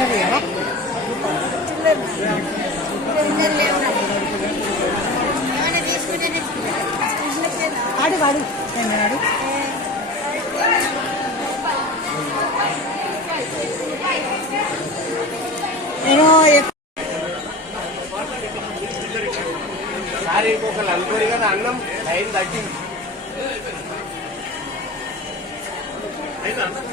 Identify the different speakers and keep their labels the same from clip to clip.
Speaker 1: చిన్నది కదా ఆడు వాడు ఆడు నేను ఎక్-
Speaker 2: సార్ ఇంకొకరు అనుకోరు కదా అన్నం టైం తగ్గింది అయ్యా నువ్వు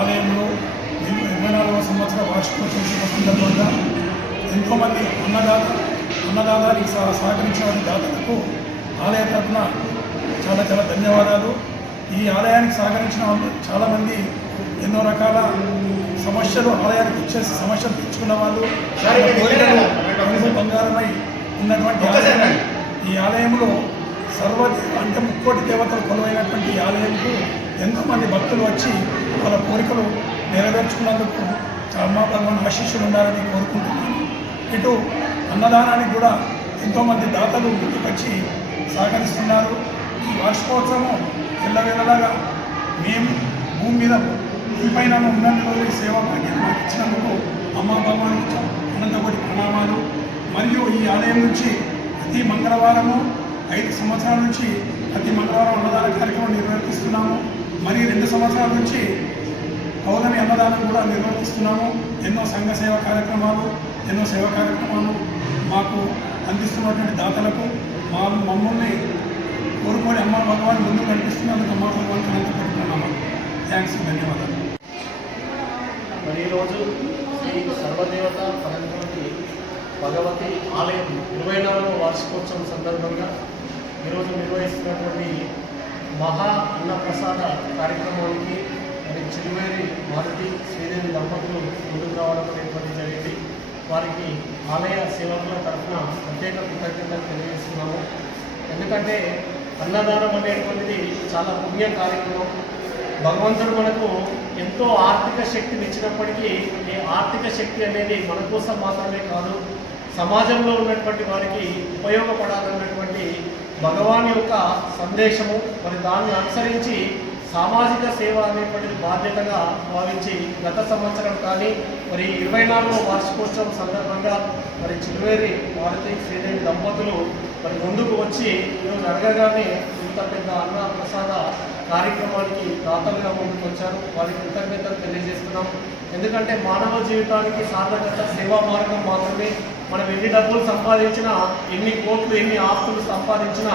Speaker 3: ఆలయంలో ఇరవై నాలుగవ సంవత్సర వార్షికోత్సవం సందర్భంగా ఎంతోమంది అన్నదాత అన్నదానానికి సహ సహకరించిన వారి దాతలకు ఆలయ తరఫున చాలా చాలా ధన్యవాదాలు. ఈ ఆలయానికి సహకరించిన వాళ్ళు చాలామంది ఎన్నో రకాల సమస్యలు ఆలయానికి వచ్చేసి సమస్యలు తెచ్చుకున్న వాళ్ళు. కోరికలు బంగారమై ఉన్నటువంటి ఆలయం. ఈ ఆలయంలో సర్వ అంటే ముక్కోటి దేవతలు కొలువైనటువంటి ఈ ఎంతో ఎంతోమంది భక్తులు వచ్చి వాళ్ళ కోరికలు నెరవేర్చుకున్నందుకు అమ్మా భగవాన్ ఆశీస్సులు ఉండాలని కోరుకుంటున్నాను. ఇటు అన్నదానానికి కూడా ఎంతోమంది దాతలు ముందుకొచ్చి సహకరిస్తున్నారు. ఈ వార్షికోత్సవం ఎల్లవేళలాగా మేము భూమి మీద భూమిపైన ఉన్నందుకు ఈ సేవా భాగ్యం మాకు ఇచ్చినందుకు అమ్మా భగవాన్ అనంతకోటి ప్రణామాలు. మరియు ఈ ఆలయం నుంచి ప్రతి మంగళవారము ఐదు సంవత్సరాల నుంచి ప్రతి మంగళవారం అన్నదాన కార్యక్రమం నిర్వహిస్తున్నాము మరి రెండు సంవత్సరాల నుంచి పౌర్ణమి అన్నదానం కూడా నిర్వహిస్తున్నాము ఎన్నో సంఘ సేవ కార్యక్రమాలు ఎన్నో సేవ కార్యక్రమాలు మాకు అందిస్తున్నటువంటి దాతలకు మా మమ్మల్ని కోరుకొని అమ్మ భగవాన్ ముందు కనిపిస్తున్నందుకు అమ్మ భగవాన్ పెట్టుకున్నాము థ్యాంక్స్ ధన్యవాదాలు.
Speaker 4: మరి ఈరోజు శ్రీ సర్వదేవత పరంజ్యోతి భగవతి ఆలయం ఇరవై నాలుగవ వార్షికోత్సవం సందర్భంగా ఈరోజు నిర్వహిస్తున్నటువంటి మహా అన్నప్రసాద కార్యక్రమానికి మరి చిరువేరి మారుతి శ్రీదేవి దంపతులు ముందుకు రావడం అనేటువంటి జరిగింది. వారికి ఆలయ సేవకుల తరఫున ప్రత్యేక కృతజ్ఞతలు తెలియజేస్తున్నాము. ఎందుకంటే అన్నదానం అనేటువంటిది చాలా పుణ్య కార్యక్రమం. భగవంతుడు మనకు ఎంతో ఆర్థిక శక్తిని ఇచ్చినప్పటికీ ఈ ఆర్థిక శక్తి అనేది మన కోసం మాత్రమే కాదు సమాజంలో ఉన్నటువంటి వారికి ఉపయోగపడాలన్నటువంటి భగవాన్ యొక్క సందేశము మరి దాన్ని అనుసరించి సామాజిక సేవ అనేటువంటి బాధ్యతగా భావించి గత సంవత్సరం కానీ మరి ఇరవై నాలుగో వార్షికోత్సవం సందర్భంగా మరి చిరువేరి మారుతి శ్రీదేవి దంపతులు మరి ముందుకు వచ్చి ఈరోజు అడగగానే ఇంత పెద్ద అన్న ప్రసాద కార్యక్రమానికి దాతలుగా ముందుకు వచ్చారు. వారికి కృతజ్ఞతలు తెలియజేస్తున్నాం. ఎందుకంటే మానవ జీవితానికి సార్థకత సేవా మార్గం మాత్రమే మనం ఎన్ని డబ్బులు సంపాదించినా ఎన్ని కోట్లు ఎన్ని ఆస్తులు సంపాదించినా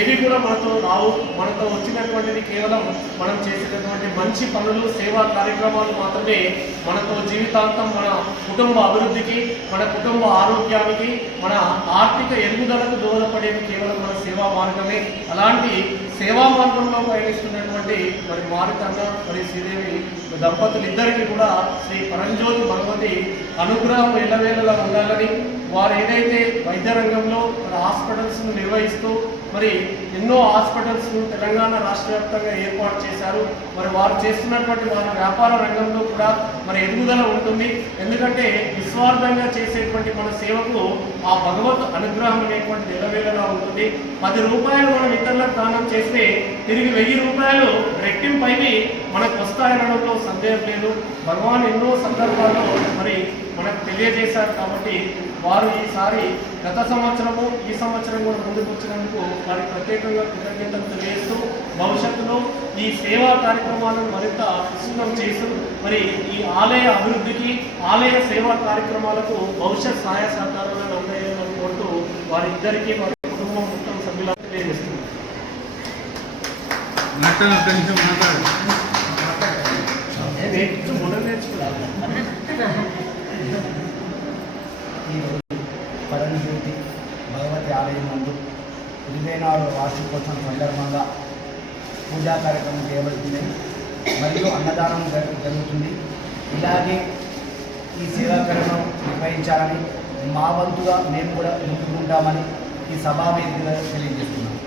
Speaker 4: ఏవి కూడా మనతో రావు. మనతో వచ్చినటువంటిది కేవలం మనం చేసేటటువంటి మంచి పనులు సేవా కార్యక్రమాలు మాత్రమే. మనతో జీవితాంతం మన కుటుంబ అభివృద్ధికి మన కుటుంబ ఆరోగ్యానికి మన ఆర్థిక ఎదుగుదలకు దోహదపడేది కేవలం మన సేవా మార్గమే. అలాంటి సేవా మార్గంలో పయనిస్తున్నటువంటి మరి మారుతన్న మరి శ్రీదేవి దంపతులు ఇద్దరికి కూడా శ్రీ పరంజ్యోతి భగవతి అనుగ్రహం ఎల్లవేళలా ఉండాలని వారు ఏదైతే వైద్య రంగంలో హాస్పిటల్స్ను నిర్వహిస్తూ మరి ఎన్నో హాస్పిటల్స్ తెలంగాణ రాష్ట్ర వ్యాప్తంగా ఏర్పాటు చేశారు. మరి వారు చేస్తున్నటువంటి వారి వ్యాపార రంగంలో కూడా మరి ఎదుగుదల ఉంటుంది. ఎందుకంటే నిస్వార్థంగా చేసేటువంటి మన సేవకు ఆ భగవత్ అనుగ్రహం అనేటువంటి ఎలవేళలా ఉంటుంది. పది రూపాయలు మనం ఇతరులకు దానం చేస్తే తిరిగి వెయ్యి రూపాయలు రెట్టింపైవి మనకు వస్తాయనడంలో సందేహం లేదు. భగవాన్ ఎన్నో సందర్భాల్లో మరి మనకు తెలియజేశారు కాబట్టి వారు ఈసారి గత సంవత్సరము ఈ సంవత్సరం కూడా ముందుకు వచ్చినందుకు వారికి ప్రత్యేకంగా కృతజ్ఞతలు తెలియజేస్తూ భవిష్యత్తులో ఈ సేవా కార్యక్రమాలను మరింత విస్తృతం చేస్తూ మరి ఈ ఆలయ అభివృద్ధికి ఆలయ సేవా కార్యక్రమాలకు భవిష్యత్ సహాయ సహకారాలను అందజేయాలని కోరుతూ వారిద్దరికీ వారి కుటుంబం మొత్తం సభ్యులకు తెలియజేస్తున్నారు మొదలు నేర్చుకున్నాను.
Speaker 5: ఈరోజు పరంజ్యోతి భగవతి ఆలయం నందు ఇరవైనాడు నాలుగు వార్షికోత్సవం సందర్భంగా పూజా కార్యక్రమం చేయబడుతుంది మరియు అన్నదానం జరుగుతుంది ఇలాగే ఈ సేవాకరణం నిర్వహించాలని మా వంతుగా మేము కూడా ముందుకుంటామని ఈ సభా వేదికగా తెలియజేస్తున్నాం.